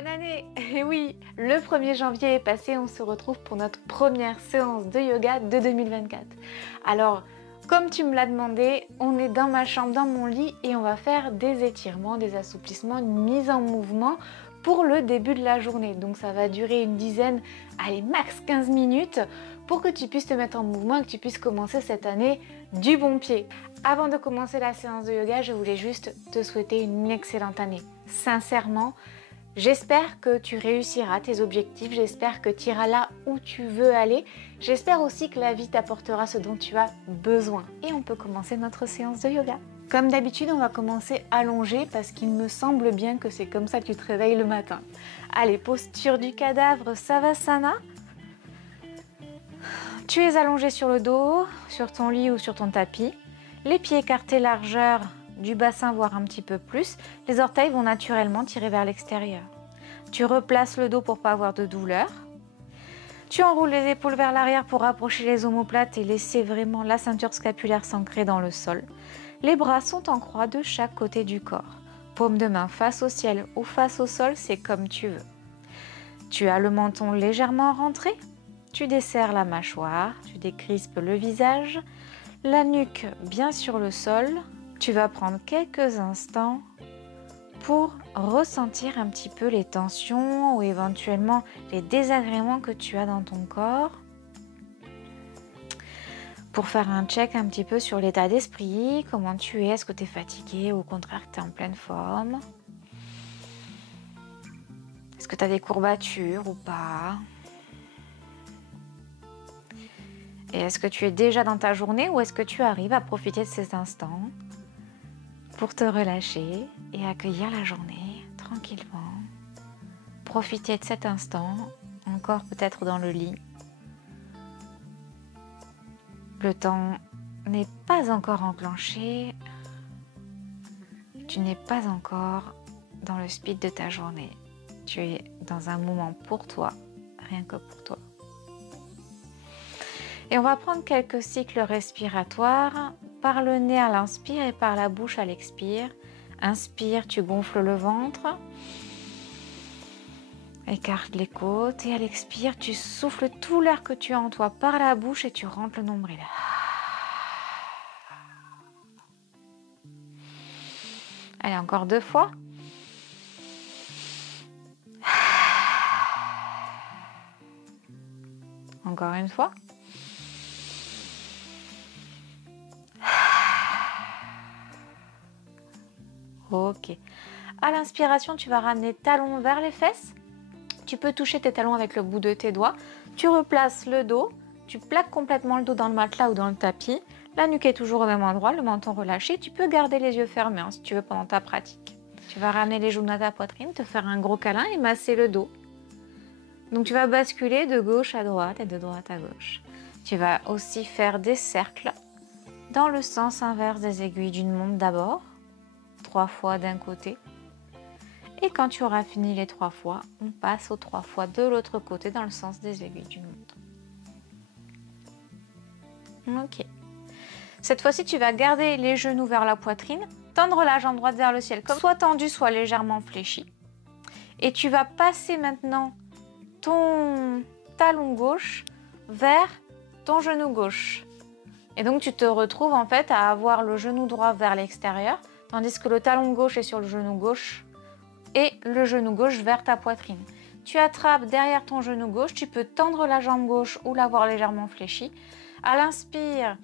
Bonne année! Et oui, le 1er janvier est passé, on se retrouve pour notre première séance de yoga de 2024. Alors, comme tu me l'as demandé, on est dans ma chambre, dans mon lit et on va faire des étirements, des assouplissements, une mise en mouvement pour le début de la journée. Donc ça va durer une dizaine, allez max 15 minutes pour que tu puisses te mettre en mouvement et que tu puisses commencer cette année du bon pied. Avant de commencer la séance de yoga, je voulais juste te souhaiter une excellente année. Sincèrement, j'espère que tu réussiras tes objectifs, j'espère que tu iras là où tu veux aller. J'espère aussi que la vie t'apportera ce dont tu as besoin. Et on peut commencer notre séance de yoga. Comme d'habitude, on va commencer allongé parce qu'il me semble bien que c'est comme ça que tu te réveilles le matin. Allez, posture du cadavre, Savasana. Tu es allongé sur le dos, sur ton lit ou sur ton tapis. Les pieds écartés largeur du bassin, voire un petit peu plus. Les orteils vont naturellement tirer vers l'extérieur. Tu replaces le dos pour pas avoir de douleur. Tu enroules les épaules vers l'arrière pour rapprocher les omoplates et laisser vraiment la ceinture scapulaire s'ancrer dans le sol. Les bras sont en croix de chaque côté du corps. Paume de main face au ciel ou face au sol, c'est comme tu veux. Tu as le menton légèrement rentré. Tu desserres la mâchoire, tu décrispes le visage, la nuque bien sur le sol. Tu vas prendre quelques instants pour ressentir un petit peu les tensions ou éventuellement les désagréments que tu as dans ton corps. Pour faire un check un petit peu sur l'état d'esprit, comment tu es, est-ce que tu es fatigué ou au contraire que tu es en pleine forme? Est-ce que tu as des courbatures ou pas? Et est-ce que tu es déjà dans ta journée ou est-ce que tu arrives à profiter de ces instants pour te relâcher et accueillir la journée tranquillement? Profiter de cet instant, encore peut-être dans le lit. Le temps n'est pas encore enclenché. Tu n'es pas encore dans le speed de ta journée. Tu es dans un moment pour toi, rien que pour toi. Et on va prendre quelques cycles respiratoires par le nez à l'inspire et par la bouche à l'expire. Inspire, tu gonfles le ventre. Écarte les côtes et à l'expire, tu souffles tout l'air que tu as en toi par la bouche et tu rentres le nombril. Allez, encore 2 fois. Encore une fois. Ok. À l'inspiration, tu vas ramener talons vers les fesses. Tu peux toucher tes talons avec le bout de tes doigts. Tu replaces le dos. Tu plaques complètement le dos dans le matelas ou dans le tapis. La nuque est toujours au même endroit, le menton relâché. Tu peux garder les yeux fermés si tu veux pendant ta pratique. Tu vas ramener les genoux à ta poitrine, te faire un gros câlin et masser le dos. Donc tu vas basculer de gauche à droite et de droite à gauche. Tu vas aussi faire des cercles dans le sens inverse des aiguilles d'une montre d'abord. 3 fois d'un côté. Et quand tu auras fini les 3 fois, on passe aux 3 fois de l'autre côté dans le sens des aiguilles d'une montre. Ok. Cette fois-ci, tu vas garder les genoux vers la poitrine, tendre la jambe droite vers le ciel, comme soit tendu, soit légèrement fléchi. Et tu vas passer maintenant ton talon gauche vers ton genou gauche. Et donc, tu te retrouves en fait à avoir le genou droit vers l'extérieur, tandis que le talon gauche est sur le genou gauche et le genou gauche vers ta poitrine. Tu attrapes derrière ton genou gauche, tu peux tendre la jambe gauche ou l'avoir légèrement fléchie. À l'inspire,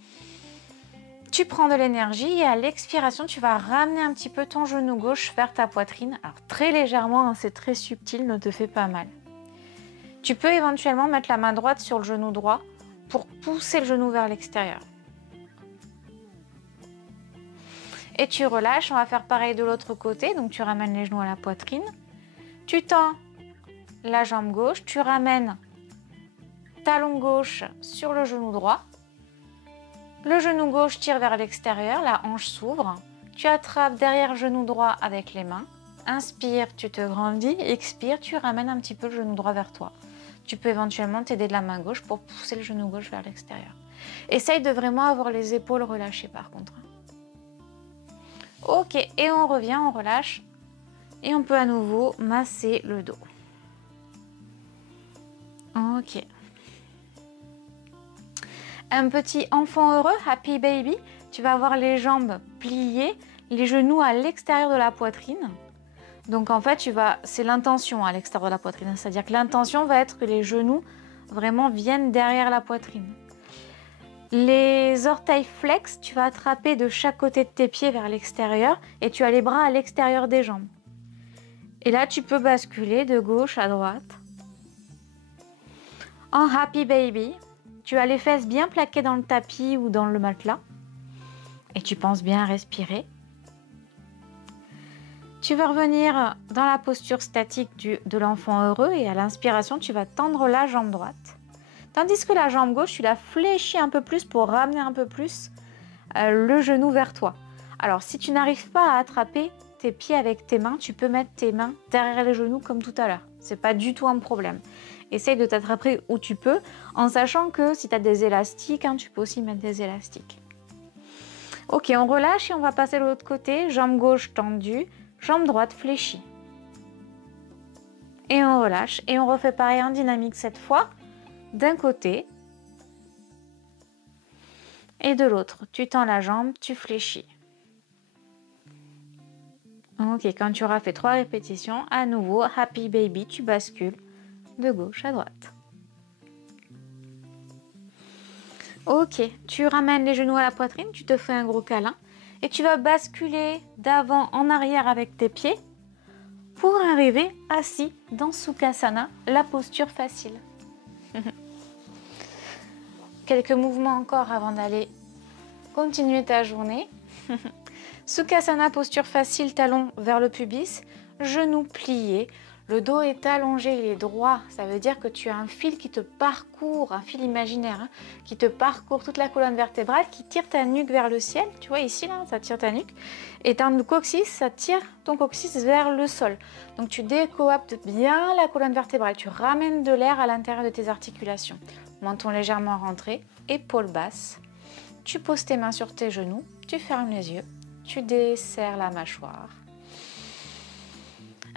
tu prends de l'énergie et à l'expiration, tu vas ramener un petit peu ton genou gauche vers ta poitrine. Alors très légèrement, hein, c'est très subtil, ne te fais pas mal. Tu peux éventuellement mettre la main droite sur le genou droit pour pousser le genou vers l'extérieur. Et tu relâches, on va faire pareil de l'autre côté, donc tu ramènes les genoux à la poitrine. Tu tends la jambe gauche, tu ramènes talon gauche sur le genou droit. Le genou gauche tire vers l'extérieur, la hanche s'ouvre. Tu attrapes derrière le genou droit avec les mains. Inspire, tu te grandis. Expire, tu ramènes un petit peu le genou droit vers toi. Tu peux éventuellement t'aider de la main gauche pour pousser le genou gauche vers l'extérieur. Essaye de vraiment avoir les épaules relâchées par contre. Ok, et on revient, on relâche. Et on peut à nouveau masser le dos. Ok. Un petit enfant heureux, happy baby. Tu vas avoir les jambes pliées, les genoux à l'extérieur de la poitrine. Donc en fait, c'est l'intention à l'extérieur de la poitrine. C'est-à-dire que l'intention va être que les genoux vraiment viennent derrière la poitrine. Les orteils flex, tu vas attraper de chaque côté de tes pieds vers l'extérieur et tu as les bras à l'extérieur des jambes. Et là, tu peux basculer de gauche à droite. En happy baby, tu as les fesses bien plaquées dans le tapis ou dans le matelas. Et tu penses bien à respirer. Tu vas revenir dans la posture statique de l'enfant heureux et à l'inspiration, tu vas tendre la jambe droite. Tandis que la jambe gauche, tu la fléchis un peu plus pour ramener un peu plus le genou vers toi. Alors, si tu n'arrives pas à attraper tes pieds avec tes mains, tu peux mettre tes mains derrière les genoux comme tout à l'heure. C'est pas du tout un problème. Essaye de t'attraper où tu peux, en sachant que si tu as des élastiques, tu peux aussi mettre des élastiques. Ok, on relâche et on va passer de l'autre côté. Jambe gauche tendue, jambe droite fléchie. Et on relâche et on refait pareil en dynamique cette fois. D'un côté et de l'autre. Tu tends la jambe, tu fléchis. Ok, quand tu auras fait 3 répétitions, à nouveau, happy baby, tu bascules de gauche à droite. Ok, tu ramènes les genoux à la poitrine, tu te fais un gros câlin et tu vas basculer d'avant en arrière avec tes pieds pour arriver assis dans Sukhasana, la posture facile. Quelques mouvements encore avant d'aller continuer ta journée. Sukhasana, posture facile, talons vers le pubis, genoux pliés, le dos est allongé, il est droit. Ça veut dire que tu as un fil qui te parcourt, un fil imaginaire, qui te parcourt toute la colonne vertébrale, qui tire ta nuque vers le ciel. Tu vois ici, là, ça tire ta nuque. Et ton coccyx, ça tire ton coccyx vers le sol. Donc tu décoaptes bien la colonne vertébrale. Tu ramènes de l'air à l'intérieur de tes articulations. Menton légèrement rentré, épaules basses. Tu poses tes mains sur tes genoux, tu fermes les yeux, tu desserres la mâchoire.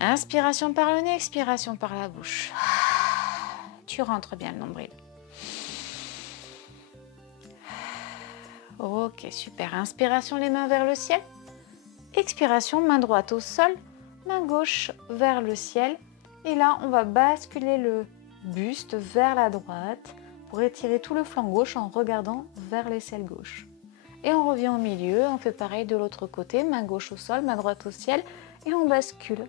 Inspiration par le nez, expiration par la bouche. Tu rentres bien le nombril. Ok, super. Inspiration, les mains vers le ciel. Expiration, main droite au sol, main gauche vers le ciel. Et là, on va basculer le buste vers la droite pour étirer tout le flanc gauche en regardant vers l'aisselle gauche. Et on revient au milieu, on fait pareil de l'autre côté, main gauche au sol, main droite au ciel et on bascule.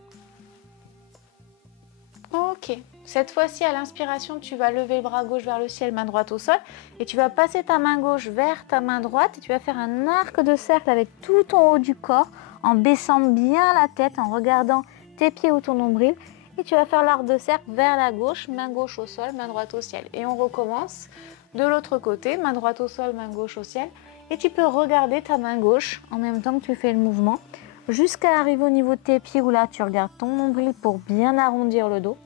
Ok, cette fois-ci à l'inspiration, tu vas lever le bras gauche vers le ciel, main droite au sol et tu vas passer ta main gauche vers ta main droite et tu vas faire un arc de cercle avec tout ton haut du corps en baissant bien la tête, en regardant tes pieds ou ton nombril et tu vas faire l'arc de cercle vers la gauche, main gauche au sol, main droite au ciel et on recommence de l'autre côté, main droite au sol, main gauche au ciel et tu peux regarder ta main gauche en même temps que tu fais le mouvement jusqu'à arriver au niveau de tes pieds où là tu regardes ton nombril pour bien arrondir le dos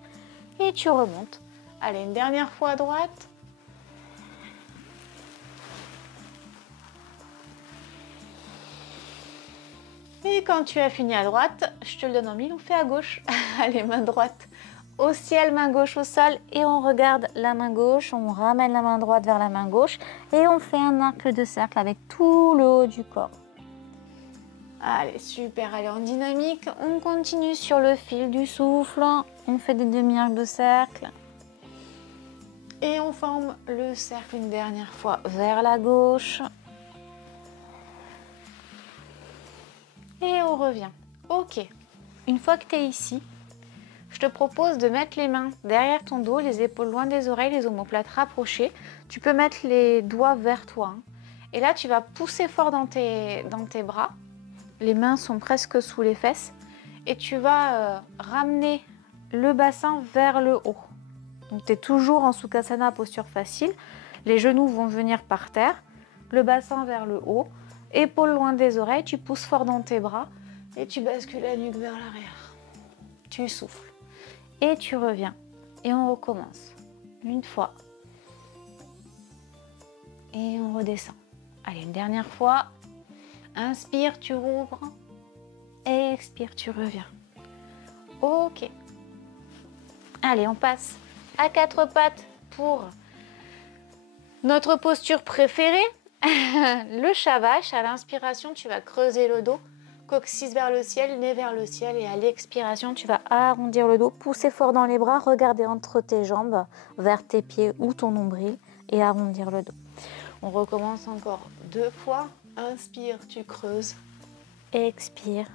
et tu remontes. Allez, une dernière fois à droite. Et quand tu as fini à droite, je te le donne en mille, on fait à gauche. Allez, main droite au ciel, main gauche au sol et on regarde la main gauche, on ramène la main droite vers la main gauche et on fait un arc de cercle avec tout le haut du corps. Allez, super, allez en dynamique, on continue sur le fil du souffle, on fait des demi-arcs de cercle. Et on forme le cercle une dernière fois vers la gauche. Et on revient. Ok, une fois que tu es ici, je te propose de mettre les mains derrière ton dos, les épaules loin des oreilles, les omoplates rapprochées. Tu peux mettre les doigts vers toi. Et là, tu vas pousser fort dans tes bras. Les mains sont presque sous les fesses. Et tu vas ramener le bassin vers le haut. Donc, tu es toujours en Sukhasana, posture facile. Les genoux vont venir par terre. Le bassin vers le haut. Épaules loin des oreilles. Tu pousses fort dans tes bras. Et tu bascules la nuque vers l'arrière. Tu souffles. Et tu reviens. Et on recommence. Une fois. Et on redescend. Allez, une dernière fois. Inspire, tu rouvres. Expire, tu reviens. Ok. Allez, on passe à quatre pattes pour notre posture préférée, le Shavash. À l'inspiration, tu vas creuser le dos, coccyx vers le ciel, nez vers le ciel, et à l'expiration, tu vas arrondir le dos, pousser fort dans les bras, regarder entre tes jambes, vers tes pieds ou ton nombril, et arrondir le dos. On recommence encore 2 fois. Inspire, tu creuses. Expire,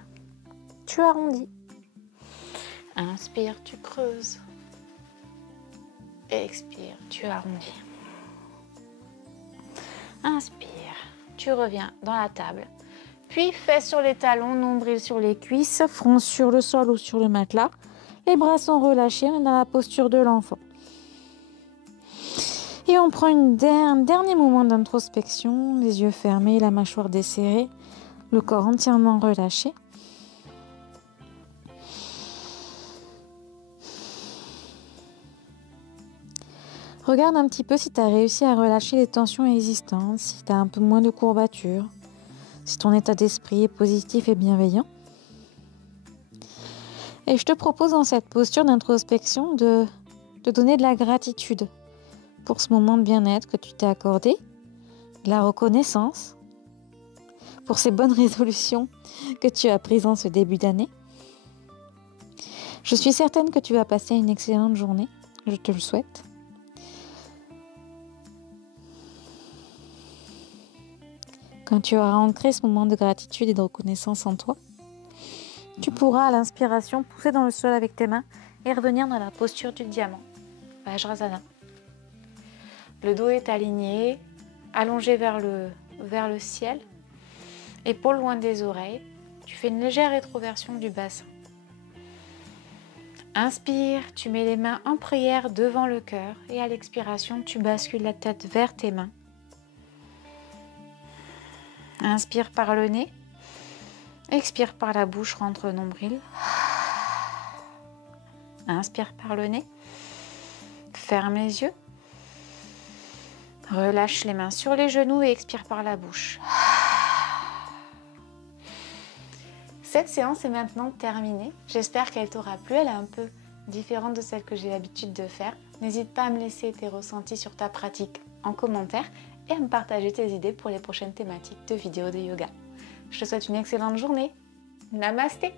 tu arrondis. Inspire, tu creuses. Expire, tu arrondis. Inspire, tu reviens dans la table. Puis fesses sur les talons, nombril sur les cuisses, front sur le sol ou sur le matelas. Les bras sont relâchés, on est dans la posture de l'enfant. Et on prend un dernier moment d'introspection, les yeux fermés, la mâchoire desserrée, le corps entièrement relâché. Regarde un petit peu si tu as réussi à relâcher les tensions existantes, si tu as un peu moins de courbatures, si ton état d'esprit est positif et bienveillant. Et je te propose dans cette posture d'introspection de te donner de la gratitude pour ce moment de bien-être que tu t'es accordé, de la reconnaissance pour ces bonnes résolutions que tu as prises en ce début d'année. Je suis certaine que tu vas passer une excellente journée, je te le souhaite. Quand tu auras ancré ce moment de gratitude et de reconnaissance en toi, tu pourras à l'inspiration pousser dans le sol avec tes mains et revenir dans la posture du diamant, Vajrasana. Le dos est aligné, allongé vers le ciel, épaules loin des oreilles. Tu fais une légère rétroversion du bassin. Inspire, tu mets les mains en prière devant le cœur et à l'expiration, tu bascules la tête vers tes mains. Inspire par le nez, expire par la bouche, rentre le nombril. Inspire par le nez, ferme les yeux. Relâche les mains sur les genoux et expire par la bouche. Cette séance est maintenant terminée. J'espère qu'elle t'aura plu. Elle est un peu différente de celle que j'ai l'habitude de faire. N'hésite pas à me laisser tes ressentis sur ta pratique en commentaire et à me partager tes idées pour les prochaines thématiques de vidéos de yoga. Je te souhaite une excellente journée. Namasté!